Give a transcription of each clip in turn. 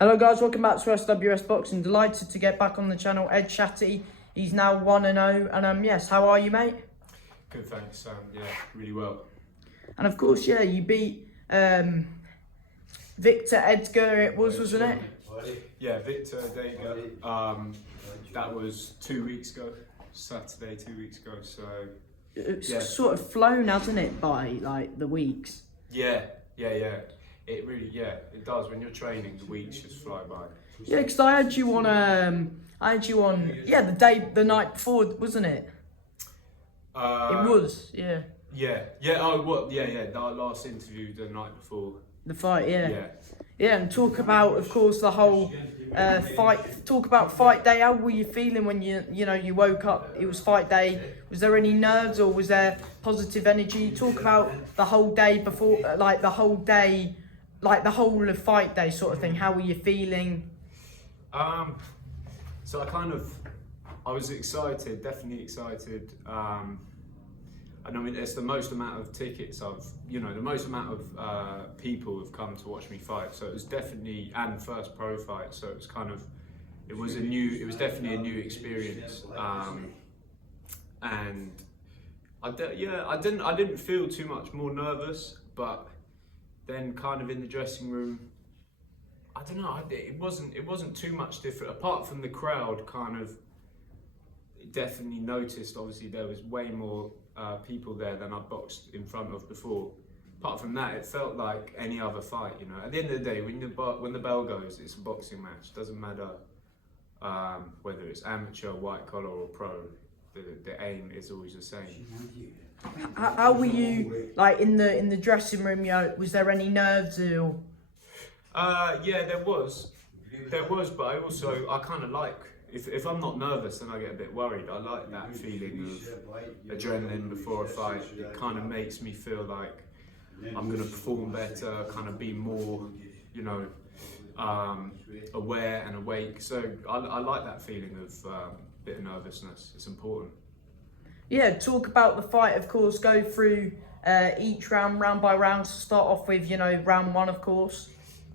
Hello guys, welcome back to SWS Boxing. Delighted to get back on the channel. Ed Chattey, he's now 1-0. And yes, how are you, mate? Good, thanks. Yeah, really well. And of course, yeah, you beat Victor Edagha, it was, wasn't it? Yeah, Victor Edagha. That was 2 weeks ago. Saturday, 2 weeks ago. So It's sort of flown, hasn't it, by like the weeks? Yeah. It really, it does. When you're training, the weeks just fly by. Yeah, because I had you on, the night before, wasn't it? It was, yeah. Yeah. Oh, what? Yeah. Our last interview the night before The fight, Yeah. Yeah, and talk about, of course, the whole fight. Talk about fight day. How were you feeling when you woke up? It was fight day. Was there any nerves or was there positive energy? Talk about the whole day before, like the whole day, like the whole of fight day sort of thing. How were you feeling? So I was excited, definitely excited. And I mean, it's the most amount of tickets the most amount of people have come to watch me fight. So it was definitely, and first pro fight. So it was definitely a new experience. And I didn't feel too much more nervous, but then kind of in the dressing room, I don't know, it wasn't too much different, apart from the crowd definitely noticed. Obviously there was way more people there than I boxed in front of before. Apart from that, it felt like any other fight, At the end of the day, when the bell goes, it's a boxing match. Doesn't matter whether it's amateur, white collar or pro, the aim is always the same. How were you, like, in the dressing room? Was there any nerves or? Yeah, there was, but I kind of like, if I'm not nervous, then I get a bit worried. I like that feeling of adrenaline before a fight. It kind of makes me feel like I'm going to perform better, kind of be more, aware and awake. So I like that feeling of a bit of nervousness. It's important. Yeah, talk about the fight, of course. Go through each round by round. To start off with, round one, of course.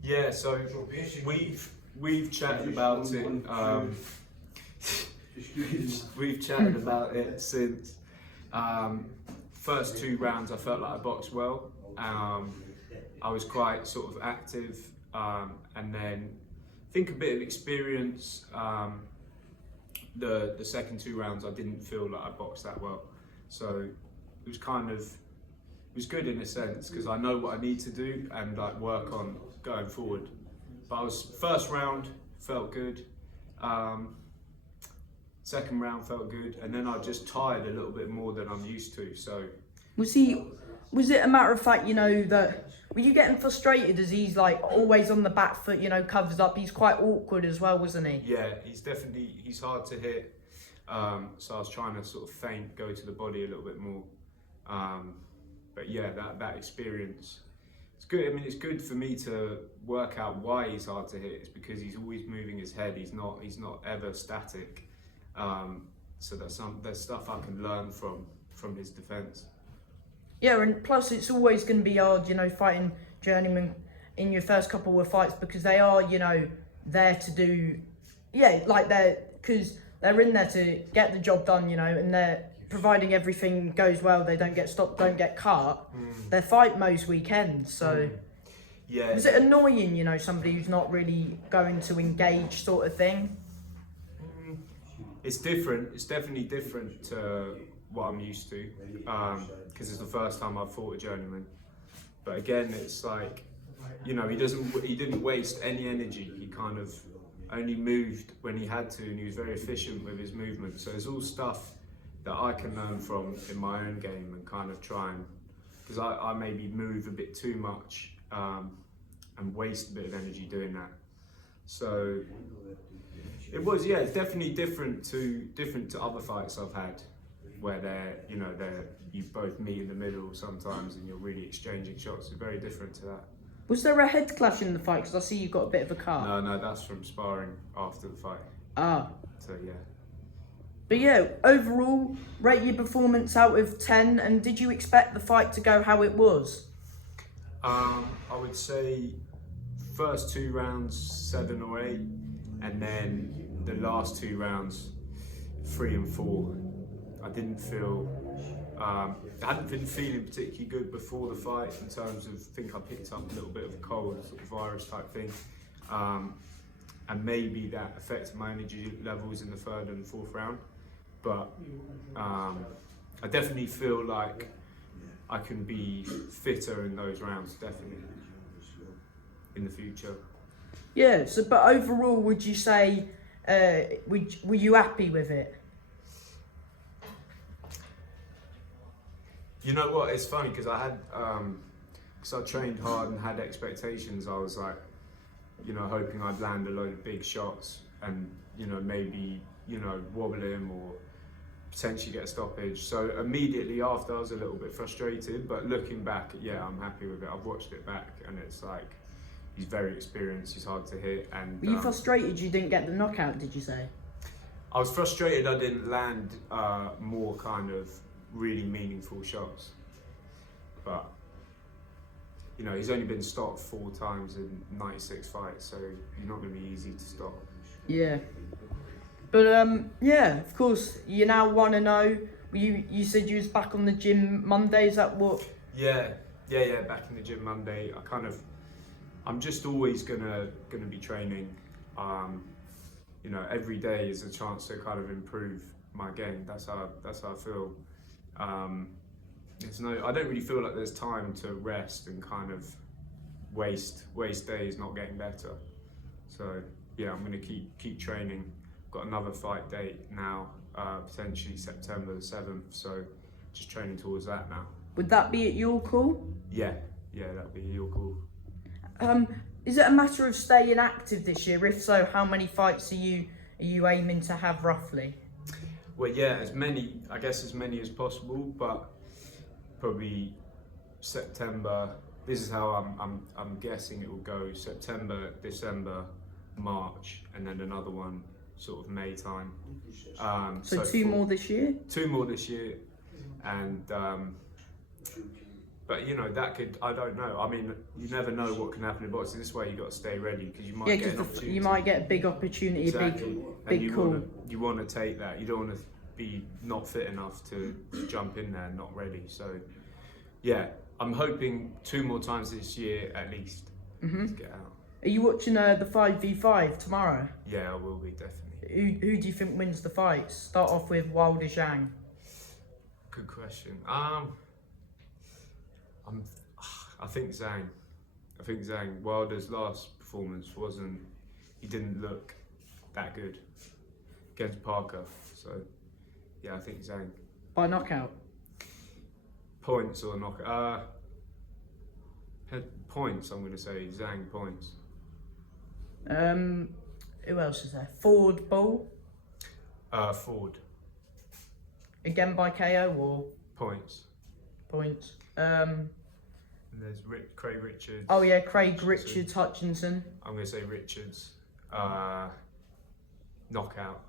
Yeah, so we've chatted about it. We've chatted about it since first 2 rounds. I felt like I boxed well. I was quite sort of active, and then I think a bit of experience. The second 2 rounds, I didn't feel like I boxed that well, so it was good in a sense because I know what I need to do and like work on going forward. But first round felt good, second round felt good, and then I just tired a little bit more than I'm used to. So was it a matter of fact, that were you getting frustrated as he's like always on the back foot, covers up? He's quite awkward as well, wasn't he? Yeah, he's hard to hit. So I was trying to sort of feint, go to the body a little bit more. But yeah, that experience, it's good. I mean, it's good for me to work out why he's hard to hit. It's because he's always moving his head. He's not ever static. So there's stuff I can learn from his defense. Yeah, and plus it's always going to be hard, fighting journeymen in your first couple of fights because they are, there to do, because they're in there to get the job done, and they're providing everything goes well. They don't get stopped, don't get cut. They fight most weekends, so. Yeah. Was it annoying, somebody who's not really going to engage sort of thing? It's different. It's definitely different to what I'm used to, because it's the first time I've fought a journeyman. But again, it's like, he didn't waste any energy. He kind of only moved when he had to, and he was very efficient with his movement. So it's all stuff that I can learn from in my own game and kind of try and, because I maybe move a bit too much and waste a bit of energy doing that. So it's definitely different to other fights I've had, where you both meet in the middle sometimes and you're really exchanging shots. It's very different to that. Was there a head clash in the fight? Because I see you got a bit of a cut. No, that's from sparring after the fight. Ah. So yeah. But yeah, overall, rate your performance out of 10, and did you expect the fight to go how it was? I would say first 2 rounds 7 or 8, and then the last 2 rounds 3 and 4. I didn't feel, I hadn't been feeling particularly good before the fight in terms of, I think I picked up a little bit of a cold, sort of virus type thing. And maybe that affected my energy levels in the 3rd and 4th round. But I definitely feel like I can be fitter in those rounds, definitely, in the future. Yeah, so but overall, would you say, were you happy with it? You know what, it's funny because I had, because I trained hard and had expectations. I was like, you know, hoping I'd land a load of big shots and, you know, maybe, you know, wobble him or potentially get a stoppage. So immediately after I was a little bit frustrated, but looking back, yeah, I'm happy with it. I've watched it back and it's like, he's very experienced, he's hard to hit. And Were you frustrated you didn't get the knockout, did you say? I was frustrated I didn't land more kind of really meaningful shots. But, you know, he's only been stopped 4 times in 96 fights, so you're not going to be easy to stop. Yeah. But yeah, of course, you're now 1-0. You said you was back on the gym Monday, is that what? Yeah, back in the gym Monday. I'm just always gonna be training. You know, every day is a chance to kind of improve my game. That's how I feel. I don't really feel like there's time to rest and kind of waste days not getting better. So yeah, I'm gonna keep training. Got another fight date now, potentially September the 7th. So just training towards that now. Would that be at your call? Yeah, that'd be your call. Is it a matter of staying active this year? If so, how many fights are you aiming to have roughly? Well, yeah, as many as possible, but probably September. This is how I'm guessing it will go: September, December, March, and then another one sort of May time. So 2 more this year? 2 more this year, and but you know, that could, I don't know. I mean, you never know what can happen in boxing. This way, you got to stay ready because you might get an opportunity. You might get a big opportunity, Exactly. big call. You want to take that. You don't want to be not fit enough to jump in there and not ready. So yeah, I'm hoping 2 more times this year at least to get out. Are you watching the 5v5 tomorrow? Yeah, I will be, definitely. Who do you think wins the fight? Start off with Wilder Zhang. Good question. I think Zhang. Wilder's last performance he didn't look that good against Parker. So yeah, I think Zhang. By knockout? Points or knockout? Points, I'm going to say. Zhang points. Who else is there? Ford Bull? Ford. Again by KO or? Points. Points. And there's Craig Richards. Oh yeah, Craig Richards Hutchinson. I'm going to say Richards. Knockout.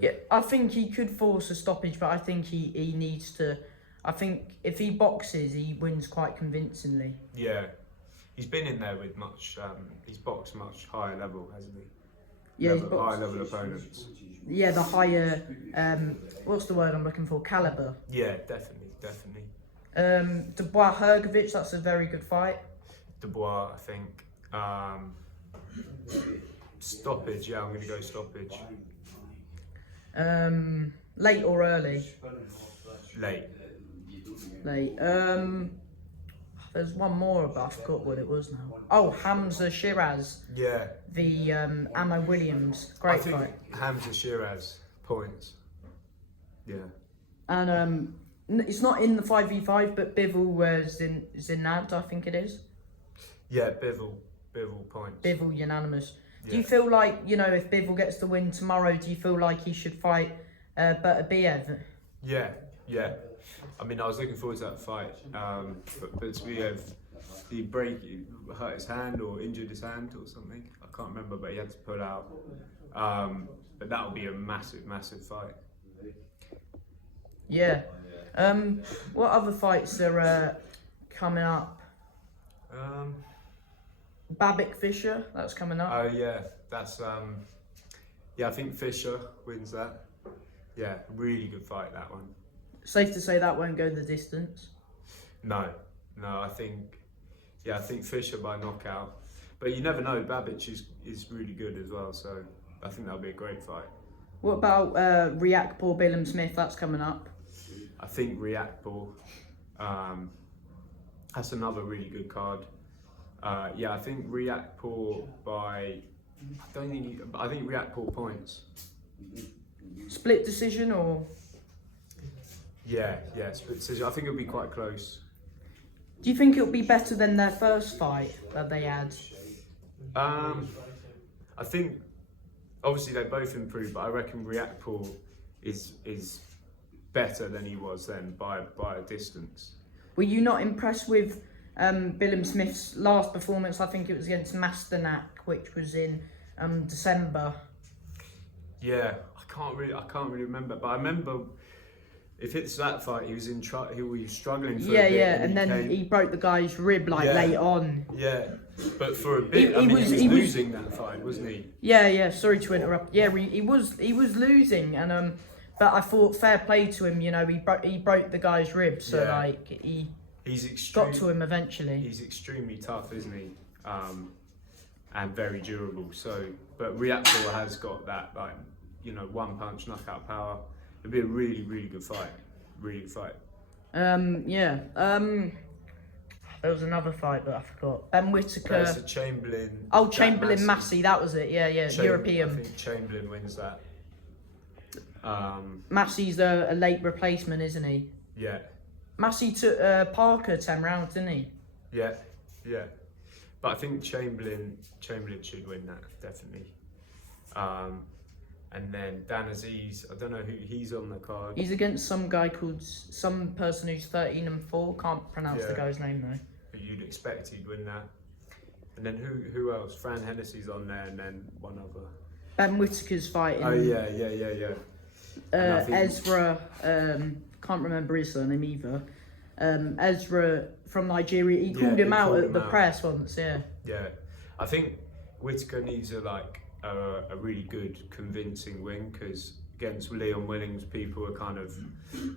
Yeah, I think he could force a stoppage, but I think he needs to. I think if he boxes, he wins quite convincingly. Yeah, he's been in there with much. He's boxed much higher level, hasn't he? Yeah, high level opponents. Yeah, the higher. What's the word I'm looking for? Caliber. Yeah, definitely. Dubois Hergovich, that's a very good fight. Dubois, I think. Stoppage. Yeah, I'm going to go stoppage. Late or early? Late. There's one more, but I forgot what it was now. Oh, Hamza Shiraz. Yeah. The Ammo Williams. Great fight. I think Hamza Shiraz points. Yeah. And it's not in the 5v5, but Bivol Zinad, I think it is. Yeah, Bivol points. Bivol unanimous. Yeah. Do you feel like, you know, if Bivol gets the win tomorrow, do you feel like he should fight Beterbiev? Yeah. I mean, I was looking forward to that fight, but Beterbiev, he hurt his hand or injured his hand or something. I can't remember, but he had to pull out. But that will be a massive fight. Yeah. What other fights are coming up? Babbitt Fisher, that's coming up. Oh yeah, that's yeah. I think Fisher wins that. Yeah, really good fight, that one. Safe to say that won't go the distance. No, I think Fisher by knockout. But you never know. Babbitt is really good as well, so I think that'll be a great fight. What about Riakporhe Billum Smith? That's coming up. I think Riakporhe. That's another really good card. Yeah, I think Riakporhe by. I think Riakporhe points. Split decision or? Yeah, split decision. I think it'll be quite close. Do you think it'll be better than their first fight that they had? I think obviously they both improved, but I reckon Riakporhe is better than he was then by a distance. Were you not impressed with Billum Smith's last performance? I think it was against Masternak, which was in December. Yeah, I can't really remember, but I remember if it's that fight, he was he was struggling for a bit. Yeah, and then he broke the guy's rib late on. Yeah, but for a bit, he was losing that fight, wasn't he? Yeah. Sorry to interrupt. Yeah, he was losing, and but I thought fair play to him. You know, he broke the guy's rib, so he's got to him eventually. He's extremely tough, isn't he? And very durable. So, but Riakporhe has got that one punch knockout power. It'd be a really, really good fight. Really good fight. Yeah. There was another fight that I forgot. Ben Whittaker. That's a Chamberlain. Oh, Chamberlain Massey. That was it. Yeah. European. I think Chamberlain wins that. Massey's a late replacement, isn't he? Yeah. Massey took Parker 10 rounds, didn't he? Yeah. But I think Chamberlain should win that, definitely. And then Dan Aziz, I don't know who he's on the card. He's against some person who's 13-4. Can't pronounce the guy's name though. But you'd expect he'd win that. And then who else? Fran Hennessy's on there, and then one other. Ben Whittaker's fighting. Oh yeah. Ezra, can't remember his surname either. Ezra from Nigeria, he called him out at the press once, Yeah, I think Whittaker needs a really good, convincing win, because against Leon Willings, people are kind of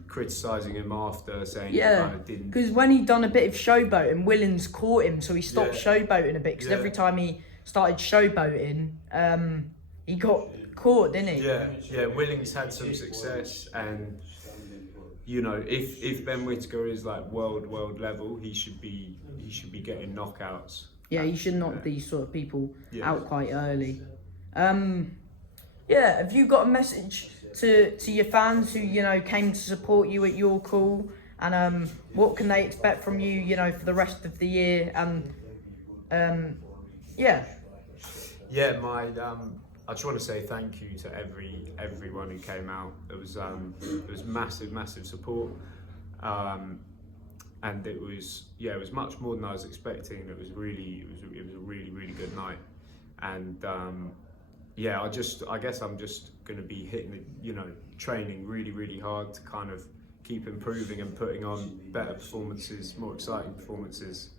criticising him after, saying he kind of didn't. Because when he done a bit of showboating, Willings caught him, so he stopped showboating a bit, because every time he started showboating, he got caught, didn't he? Yeah, Willings had some success, and if Ben Whittaker is like world level, he should be getting knockouts. Yeah, he should knock these sort of people out quite early. Have you got a message to your fans who came to support you at your call, and what can they expect from you for the rest of the year? I just want to say thank you to everyone who came out. It was massive support, and it was much more than I was expecting. It was a really good night, and I guess I'm just going to be hitting training really hard to kind of keep improving and putting on better performances, more exciting performances.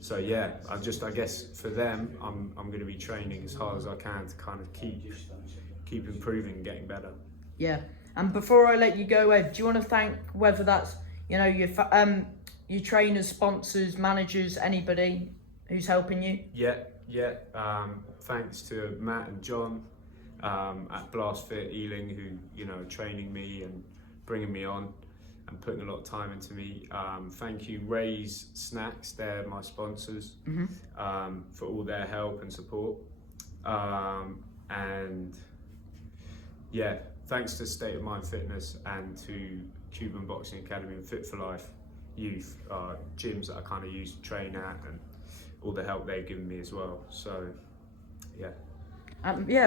So yeah, I guess for them, I'm going to be training as hard as I can to kind of keep improving and getting better. Yeah, and before I let you go, Ed, do you want to thank whether that's your trainers, sponsors, managers, anybody who's helping you? Yeah. Thanks to Matt and John at Blast Fit Ealing, who are training me and bringing me on and putting a lot of time into me. Thank you, Ray's Snacks, they're my sponsors, for all their help and support. And yeah, thanks to State of Mind Fitness and to Cuban Boxing Academy and Fit for Life Youth, gyms that I kind of used to train at, and all the help they've given me as well. So yeah.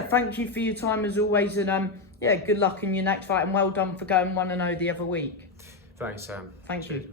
Thank you for your time as always, and good luck in your next fight, and well done for going 1-0 the other week. Thanks, Sam. Thank you.